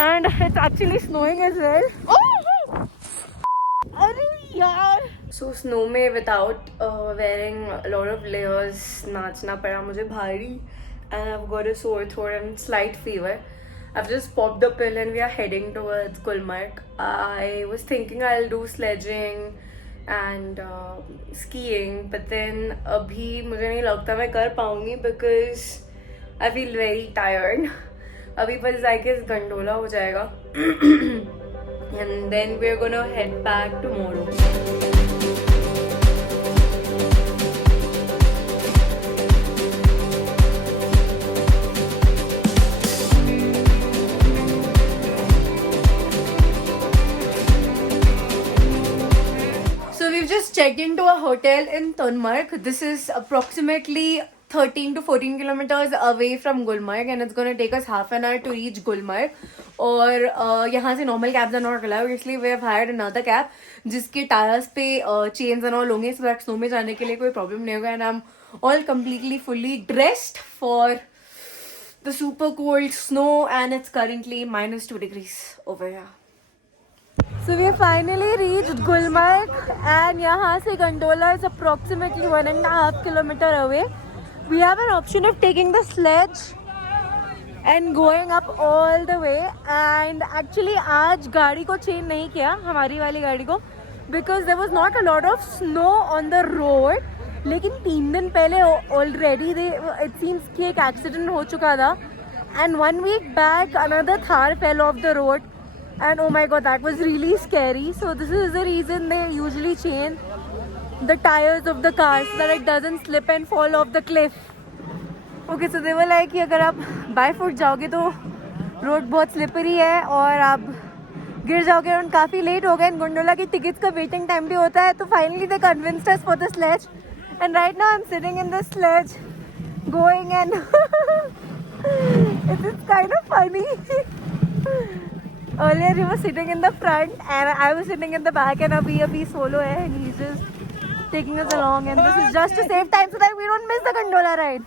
and it's actually snowing as well. Oh! अरे यार. So snow में without wearing a lot of layers नाचना पड़ा मुझे भारी, and I've got a sore throat and slight fever. I've just popped the pill and we are heading towards Gulmarg. I was thinking I'll do sledging and skiing, but then अभी मुझे नहीं लगता मैं कर पाऊँगी because I feel very tired. अभी बस I guess gondola हो जाएगा. And then we're gonna head back tomorrow. So we've just checked into a hotel in Tonmarg. This is approximately 13 to 14 kilometers away from Gulmarg, and it's gonna take us half an hour to reach Gulmarg. और यहाँ से normal cabs and all allowed, इसलिए we have hired another cab जिसके tyres पे chains and all होंगे, so that snow में जाने के लिए कोई प्रॉब्लम नहीं होगा. And I am all completely fully dressed for the super cold snow, and it's currently -2 degrees over here. So we finally reached Gulmarg, and यहाँ से Gondola is approximately 1.5 kilometers away. We have an option of taking the sledge and going up all the way. And actually आज गाड़ी को change नहीं किया, हमारी वाली गाड़ी को, because there was not a lot of snow on the road. लेकिन 3 दिन पहले already it seems कि एक accident हो चुका था, and 1 week back another Thar fell off the road, and oh my god, that was really scary. So this is the reason they usually change the tires of the car so that it doesn't slip and fall off the cliff. Okay, so they were like कि अगर आप by foot जाओगे तो road बहुत slippery है और आप गिर जाओगे. और काफ़ी लेट हो गए. गोंडोला की टिकट्स का वेटिंग टाइम भी होता है, तो finally they convinced us for the sledge, and right now I am sitting in the sledge going, and it is kind of funny. Earlier he was sitting in the front and I was sitting in the back, and abhi solo hai, and he's just taking us along, and this is just to save time so that we don't miss the gondola ride.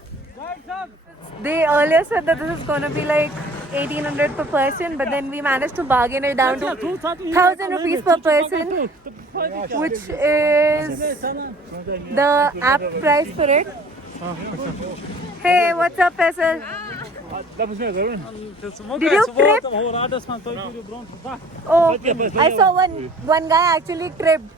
They earlier said that this is gonna be like 1,800 per person, but then we managed to bargain it down to 1,000 rupees per person, which is the app price for it. Hey, what's up, Faisal? Did you trip? Oh, I saw one guy actually tripped.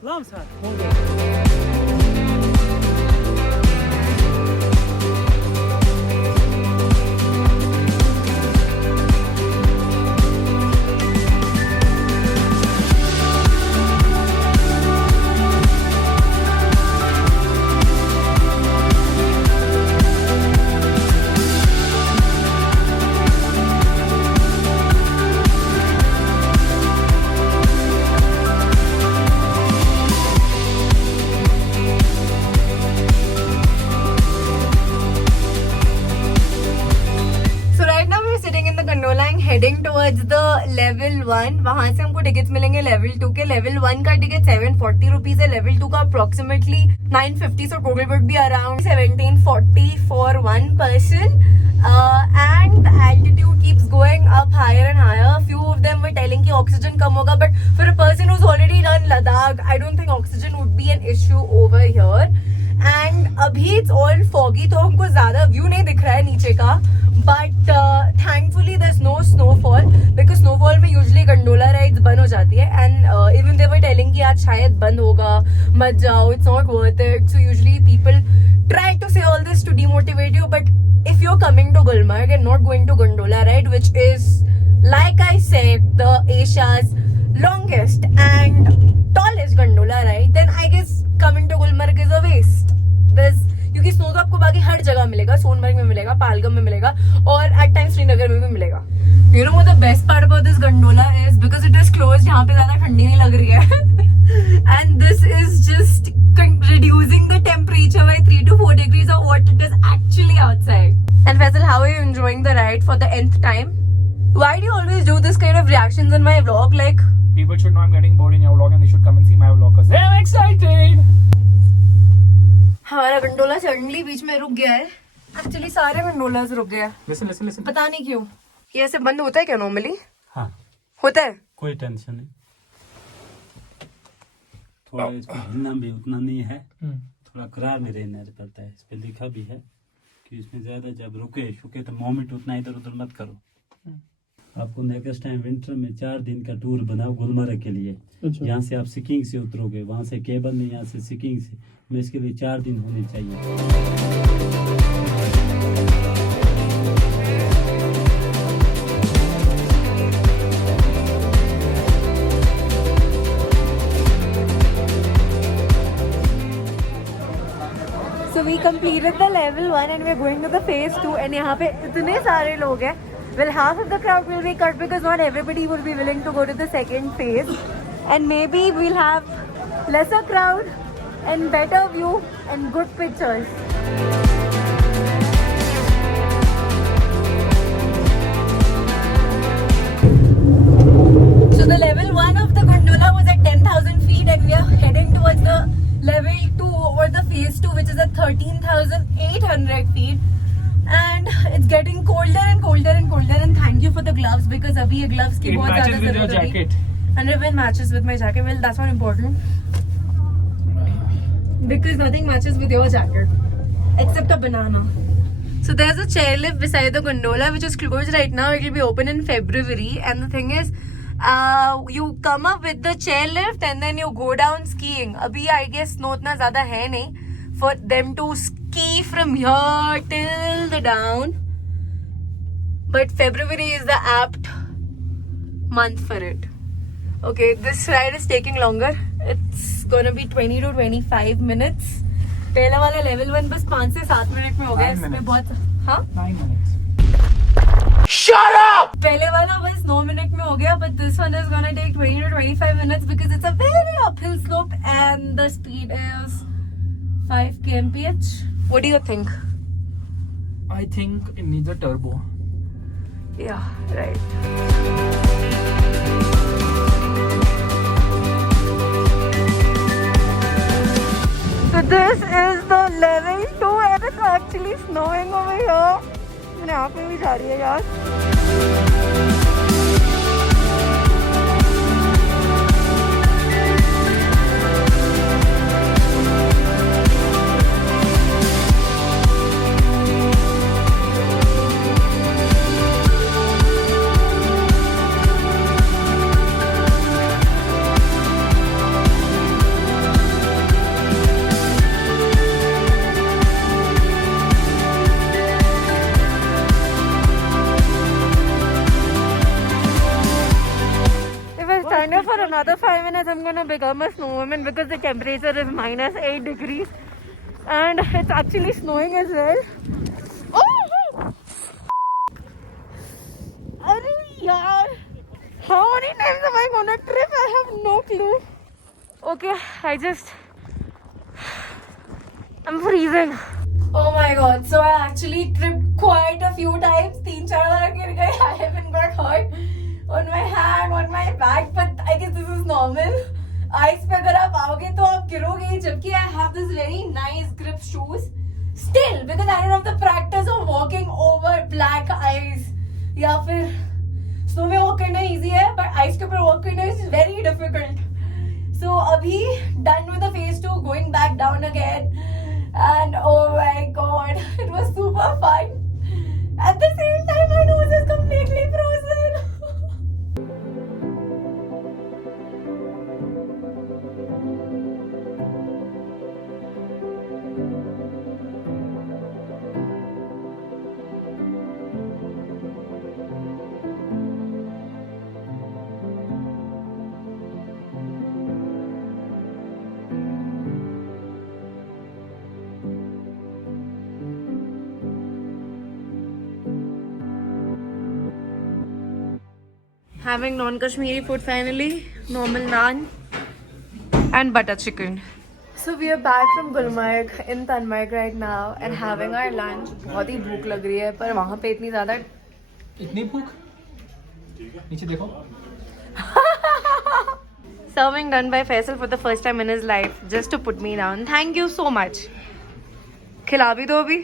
Heading towards the level 1. वहाँ से हमको tickets मिलेंगे level 2 के. level 1 का ticket 740 rupees है, level 2 का approximately 950, so total would be around 1740 for one person. And the altitude keeps going up higher and higher. Few of them were telling कि oxygen कम होगा, but for a person who's already done Ladakh, I don't think oxygen would be an issue over here. And अभी it's all foggy, तो हमको ज़्यादा view नहीं दिख रहा है नीचे का. But thankfully there's no snowfall, because snowfall में usually gondola rides बंद हो जाती है, and even they were telling कि आज शायद बंद होगा, मत जाओ, it's not worth it. So usually people try to say all this to demotivate you, but if you're coming to Gulmarg and not going to gondola ride, which is, like I said, the Asia's longest and tallest gondola ride, then I guess coming to Gulmarg is a waste. क्योंकि snow तो आपको बाकी हर जगह मिलेगा, सोनमर्ग में मिलेगा, पालगम में मिलेगा, और एट टाइम्स श्रीनगर में भी मिलेगा. You know what the best part about this gondola is? Because it is closed, यहाँ पे ज़्यादा ठंडी नहीं लग रही है. And this is just reducing the temperature by 3 to 4 degrees of what it is actually outside. And Faisal, how are you enjoying the ride for the nth time? Why do you always do this kind of reactions in my vlog? Like, people should know I'm getting bored in your vlog and they should come and see my vlog because they're excited. हमारा gondola suddenly बीच में रुक गया है. Actually सारे गंडोलास रुक गया. Listen. पता नहीं क्यों. ये ऐसे बंद होता है क्या नॉर्मली? हाँ, होता है? कोई टेंशन नहीं। थोड़ा इसको हिलना भी उतना नहीं है, थोड़ा करार में रहना पड़ता है। इस पे लिखा भी है कि इसमें ज्यादा जब रुके शुके तो मोमेंट उतना इधर उधर मत करो। आपको नेक्स्ट टाइम विंटर में 4 दिन का टूर बनाओ गुलमर्ग के लिए। यहाँ से आप सिकिंग से उतरोगे, वहाँ से केबल में, यहाँ से सिकिंग से। मैं इसके लिए 4 दिन होने चाहिए। So we completed the level 1 and we're going to the phase 2 and यहाँ पे इतने सारे लोग हैं. Well, half of the crowd will be cut because not everybody will be willing to go to the second phase, and maybe we'll have lesser crowd and better view and good pictures. So the level 1 of the gondola was at 10,000 feet and we are heading towards the level 2 or the phase 2, which is at 13,800 feet. And it's getting colder and colder and colder, and thank you for the gloves because abhi ye gloves ki It bahut matches zyada with your zarurat thi. jacket. And it matches with my jacket. Well, that's not important because nothing matches with your jacket except a banana. So there's a chairlift beside the gondola which is closed right now. It will be open in February, and the thing is, you come up with the chairlift and then you go down skiing. Abhi I guess snow itna zyada hai nahi for them to ski from here till the down. But February is the apt month for it. Okay, this ride is taking longer. It's gonna be 20 to 25 minutes. पहला वाला level 1 बस 5 से 7 minute में हो गया. इसमें बहुत 9 minutes. पहले वाला बस 9 मिनट में हो गया, but this one is gonna take 20 to 25 minutes because it's a very uphill slope and the speed is 5 kmph. What do you think? I think it needs a turbo. Yeah, right. So this is the level 2 and it's actually snowing over here. मैंने आप में भी जा रही है यार. For another 5 minutes I'm gonna become a snowwoman because the temperature is -8 degrees and it's actually snowing as well. Oh! Arey yaar, how many times am I gonna trip? I have no clue. Okay, I'm freezing. Oh my god, so I actually tripped quite a few times. 3-4 बार गिर गई. I haven't got hurt on my hand, on my back, but I guess this is normal. Ice पे अगर आप आओगे तो आप गिरोगे, जबकि I have this very nice grip shoes. Still, because I don't have the practice of walking over black ice. या फिर snow में walk करना easy है, but ice के ऊपर walk करना is very difficult. So अभी done with the phase 2, going back down again, and oh my god, it was super fun. At the same time, my nose is completely frozen. Having non-Kashmiri food finally, normal naan and butter chicken. So we are back from Gulmarg in Tanmarg right now and having our lunch. बहुत ही भूख लग रही है पर वहाँ पे इतनी ज़्यादा इतनी भूख? नीचे देखो. Serving done by Faisal for the first time in his life just to put me down. Thank you so much. खिला भी दो अभी.